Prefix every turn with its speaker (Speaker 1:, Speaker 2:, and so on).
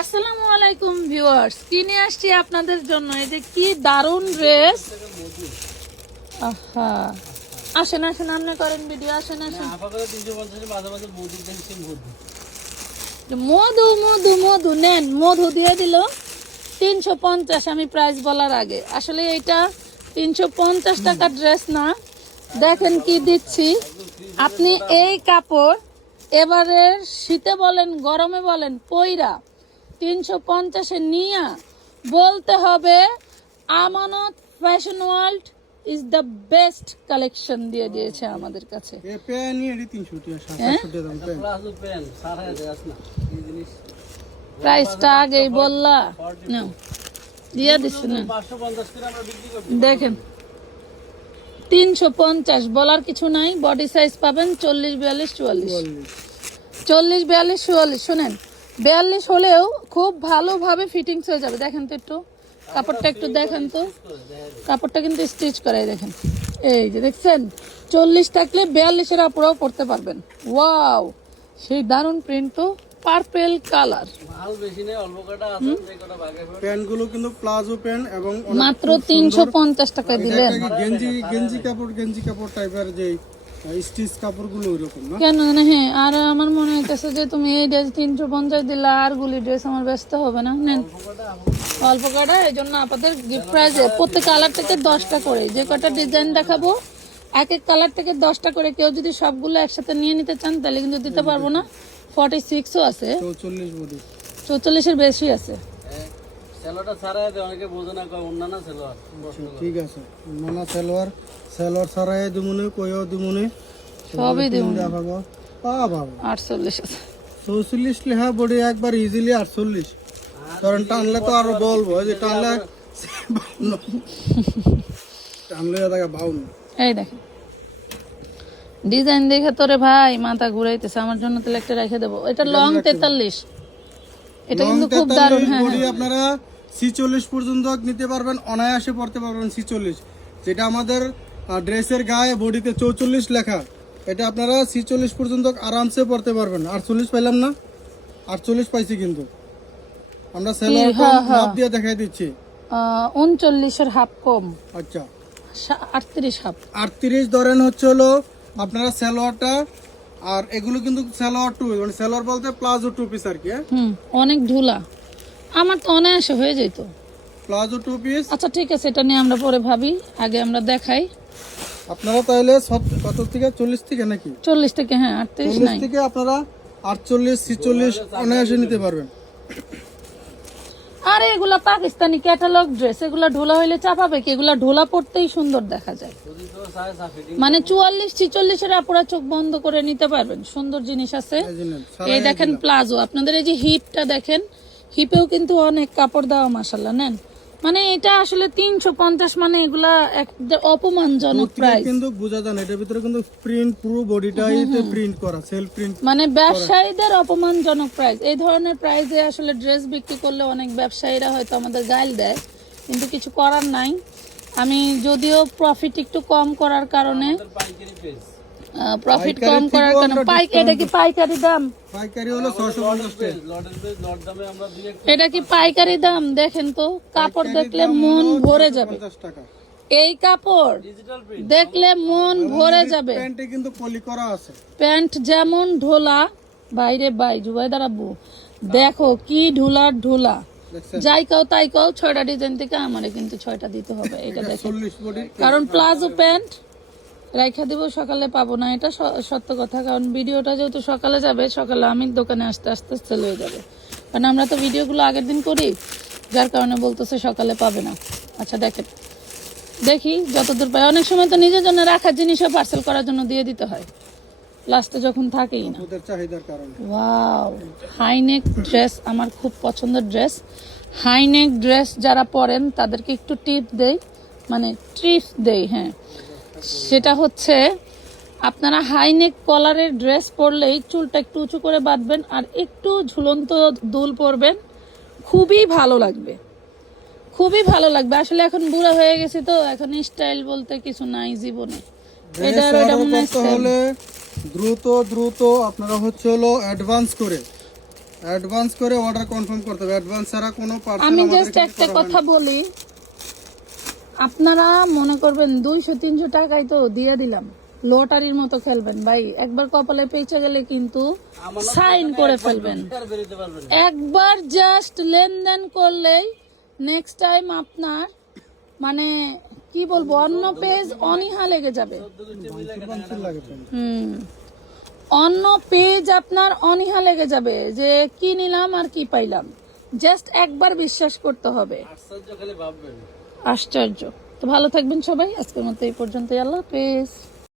Speaker 1: আসসালামু আলাইকুম ভিউয়ার্স কি নিয়ে আসছি আপনাদের জন্য? এই যে কি দারুণ ড্রেস। আহা। আসেন আসেন আপনি করেন ভিডিও আসেন আসেন।
Speaker 2: মধু মধু।
Speaker 1: মধু নেন মধু দিয়ে দিল তিনশো পঞ্চাশ আমি প্রাইস বলার আগে। আসলে এটা তিনশো পঞ্চাশ টাকার ড্রেস না। দেখেন কি দিচ্ছি। আপনি এই কাপড় এবারে শীতে বলেন গরমে বলেন পইরা। তিনশো পঞ্চাশে নিয়া বলতে হবে Amanat fashion world is the best collection দিয়ে দিয়েছে আমাদের কাছে। হ্যাঁ? প্রাইসটা আগেই বললা। দিয়ে দিচ্ছি না। দেখেন তিনশো পঞ্চাশ বলার কিছু নাই বডি সাইজ পাবেন চল্লিশ বিয়াল্লিশ চুয়াল্লিশ। চল্লিশ বিয়াল্লিশ চুয়াল্লিশ শোনেন। বিয়াল্লিশ হলেও খুব ভালোভাবে ফিটিংস হয়ে যাবে। দেখেন তো একটু কাপড়টা একটু দেখেন তো। কাপড়টা কিন্তু স্টিচ করাই দেখেন। এই যে দেখছেন চল্লিশ থাকলে বিয়াল্লিশের আপুরাও পড়তে পারবেন। ওয়াও সেই দারুণ প্রিন্ট তো পার্পেল কালার
Speaker 2: মাল বেশি নেই অল্প কটা আছে যে কটা ভাগে ফেলে।
Speaker 3: প্যান্টগুলো কিন্তু প্লাজো প্যান্ট এবং
Speaker 1: মাত্র তিনশো পঞ্চাশ টাকা দিলেন।
Speaker 3: গেঞ্জি গেঞ্জি কাপড় গেঞ্জি কাপড় টাইপের যে স্টিচ কাপড়গুলো ওইরকম না?
Speaker 1: কেন? না হ্যাঁ আর আমার মনে হইতেছে যে তুমি এই ড্রেস তিনশো পঞ্চাশ দিলে আর গুলি ড্রেস আমার ব্যস্ত হবে না নেন। অল্প কটা এই জন্য আপনাদের গিফট প্রাইজে প্রত্যেক কালার থেকে দশটা করে। যে কটা ডিজাইন দেখাবো এক এক কালার থেকে দশটা করে। কেউ যদি সবগুলো একসাথে নিয়ে নিতে চান তাহলে কিন্তু দিতে পারব না। ফর্টি সিক্সও আছে।
Speaker 3: চৌচল্লিশ
Speaker 1: চৌচল্লিশের বেশি আছে।
Speaker 2: সেলোটা ছাড়াই অনেকে বোঝে না কয় অন্যান্য সেলোয়ার
Speaker 3: ঠিক আছে। নানা সালোয়ার সালোয়ার ছাড়াই দিমুনি কইও দিমুনি।
Speaker 1: সবই দেব
Speaker 3: দেখাবো পা বাবা।
Speaker 1: আটচল্লিশ আছে।
Speaker 3: চৌচল্লিশ লেখা বডি একবার ইজিলি কারণ টানলে তো আরও বলব যে টানলে টানলে দেখা বাউন্ন।
Speaker 1: এই দেখেন। ডিজাইন দেখে তোরে ভাই মাথা ঘুরাইতেছে আমার জন্য তাহলে একটা রেখে দেবো। এটা লং তেতাল্লিশ। এটা কিন্তু খুব দারুণ হ্যাঁ।
Speaker 3: আপনারা ছিচল্লিশ পর্যন্ত নিতে পারবেন অনায়াসে পড়তে পারবেন ছিচল্লিশ যেটা আমাদের ড্রেসের গায়ে বডিতে চৌচল্লিশ লেখা। এটা আপনারা ছিচল্লিশ পর্যন্ত আরামসে পড়তে পারবেন। আটচল্লিশ পাইলাম না? আটচল্লিশ পাইছি কিন্তু। আমরা সেলার
Speaker 1: হ্যাঁ,
Speaker 3: মাপ দিয়ে দেখাই দিচ্ছি।
Speaker 1: উনচল্লিশের হাফ কম।
Speaker 3: আচ্ছা।
Speaker 1: আটত্রিশ হাফ।
Speaker 3: আটত্রিশ ধরেন হচ্ছে হলো আপনারা সালোয়ারটা আর এগুলো কিন্তু সালোয়ার টু মানে সালোয়ার বলতে প্লাজো টু পিস আর কি হ্যাঁ?
Speaker 1: অনেক ধুলা। আমার তো অনায়াসে হয়ে যেত।
Speaker 3: প্লাজো টু পিস
Speaker 1: আচ্ছা ঠিক আছে এটা নিয়ে আমরা পরে ভাবি আগে আমরা দেখাই।
Speaker 3: আপনারা তাহলে কত থেকে? চল্লিশ থেকে নাকি?
Speaker 1: চল্লিশ থেকে হ্যাঁ আটত্রিশ
Speaker 3: চল্লিশ থেকে আপনারা আটচল্লিশ ছিচল্লিশ অনায়াসে নিতে পারবেন।
Speaker 1: আরে এগুলা পাকিস্তানি ক্যাটালগ ড্রেস এগুলা ঢোলা হইলে চাপাবে কি? এগুলা ঢোলা পড়তেই সুন্দর দেখা যায়। মানে চুয়াল্লিশ ছিচল্লিশের আপুরা চোখ বন্ধ করে নিতে পারবেন। সুন্দর জিনিস আছে।
Speaker 3: এই
Speaker 1: এই দেখেন প্লাজো আপনাদের এই যে হিপটা দেখেন হিপেও কিন্তু অনেক কাপড় দেওয়া মাসাল্লাহ নেন। মানে এটা আসলে তিনশো পঞ্চাশ মানে এগুলা অপমানজনক প্রাইস
Speaker 3: কিন্তু বোঝা যায় না এটার ভিতরে কিন্তু প্রিন্ট পুরো বডিটাইতে প্রিন্ট করা সেলফ প্রিন্ট
Speaker 1: মানে ব্যবসায়ীদের অপমানজনক প্রাইস এই ধরনের প্রাইসে আসলে ড্রেস বিক্রি করলে অনেক ব্যবসায়ীরা হয়তো আমাদের গাইল দেয় কিন্তু কিছু করার নাই। আমি যদিও প্রফিট একটু কম করার কারণে প্রফিট কম করার কারণে পাইকারি এটা কি পাইকারি দাম?
Speaker 3: পাইকারি হলো ছশো পঞ্চাশ টাকা।
Speaker 1: এটা কি পাইকারি দাম? দেখেন তো কাপড় দেখলে মন ভরে যাবে। এই কাপড় দেখলে মন ভরে যাবে।
Speaker 3: প্যান্টে কিন্তু পলি করা আছে।
Speaker 1: প্যান্ট যেমন ঢোলা বাইরে বাই জুবাই দাঁড়াবো দেখো কি ঢোলার ঢোলা। যাই কাও তাই কাও ছয়টা ডিজাইন থেকে আমারে কিন্তু ছয়টা দিতে হবে এটা দেখো কারণ প্লাজো প্যান্ট রাইখা দিব সকালে পাবো না। এটা সত্য কথা কারণ ভিডিওটা যেহেতু সকালে যাবে সকালে আমি দোকানে আসতে আসতে সেল হয়ে যাবে। কারণ আমরা তো ভিডিওগুলো আগের দিন করি যার কারণে বলতেছে সকালে পাবে না। আচ্ছা দেখেন। দেখি যতদূর পাই। অনেক সময় তো নিজের জন্য রাখার জিনিসও পার্সেল করার জন্য দিয়ে দিতে হয়। লাস্টে যখন থাকেই না। ওয়াও হাইনেক ড্রেস আমার খুব পছন্দের ড্রেস হাইনেক ড্রেস যারা পরেন তাদেরকে একটু টিপ দেই। মানে ট্রিপস দেই হ্যাঁ। সেটা হচ্ছে আপনারা হাইনেক কলারের ড্রেস পরলেই চুলটা একটু উঁচু করে বাঁধবেন আর একটু ঝুলন্ত দুল পরবেন। খুবই ভালো লাগবে। খুবই ভালো লাগবে। আসলে এখন বুড়া হয়ে গেছে তো এখন স্টাইল বলতে কিছু নাই জীবনে। এটা এটা মনে
Speaker 3: হলে দ্রুত দ্রুত আপনারা হচ্ছে হলো অ্যাডভান্স করে অ্যাডভান্স করে অর্ডার কনফার্ম করতে হবে। অ্যাডভান্স ছাড়া কোনো
Speaker 1: আমি জাস্ট একটা কথা বলি। আপনারা মনে করবেন দুইশো তিনশো টাকায় তো দিয়ে দিলাম। লটারির মতো খেলবেন ভাই। একবার কপালে পেঁচে গেলে কিন্তু সাইন করে ফেলবেন। একবার জাস্ট লেনদেন করলেই নেক্সট টাইম আপনার মানে কি বলব অন্য পেজ অনীহা লেগে যাবে। হুম। অন্য পেজ আপনার অনীহা লেগে যাবে যে কি নিলাম আর কি পাইলাম। জাস্ট একবার বিশ্বাস করতে হবে।
Speaker 2: আশ্চর্য।
Speaker 1: তো ভালো থাকবেন সবাই। আজকের মতো এই পর্যন্তই। আল্লাহ হাফেজ।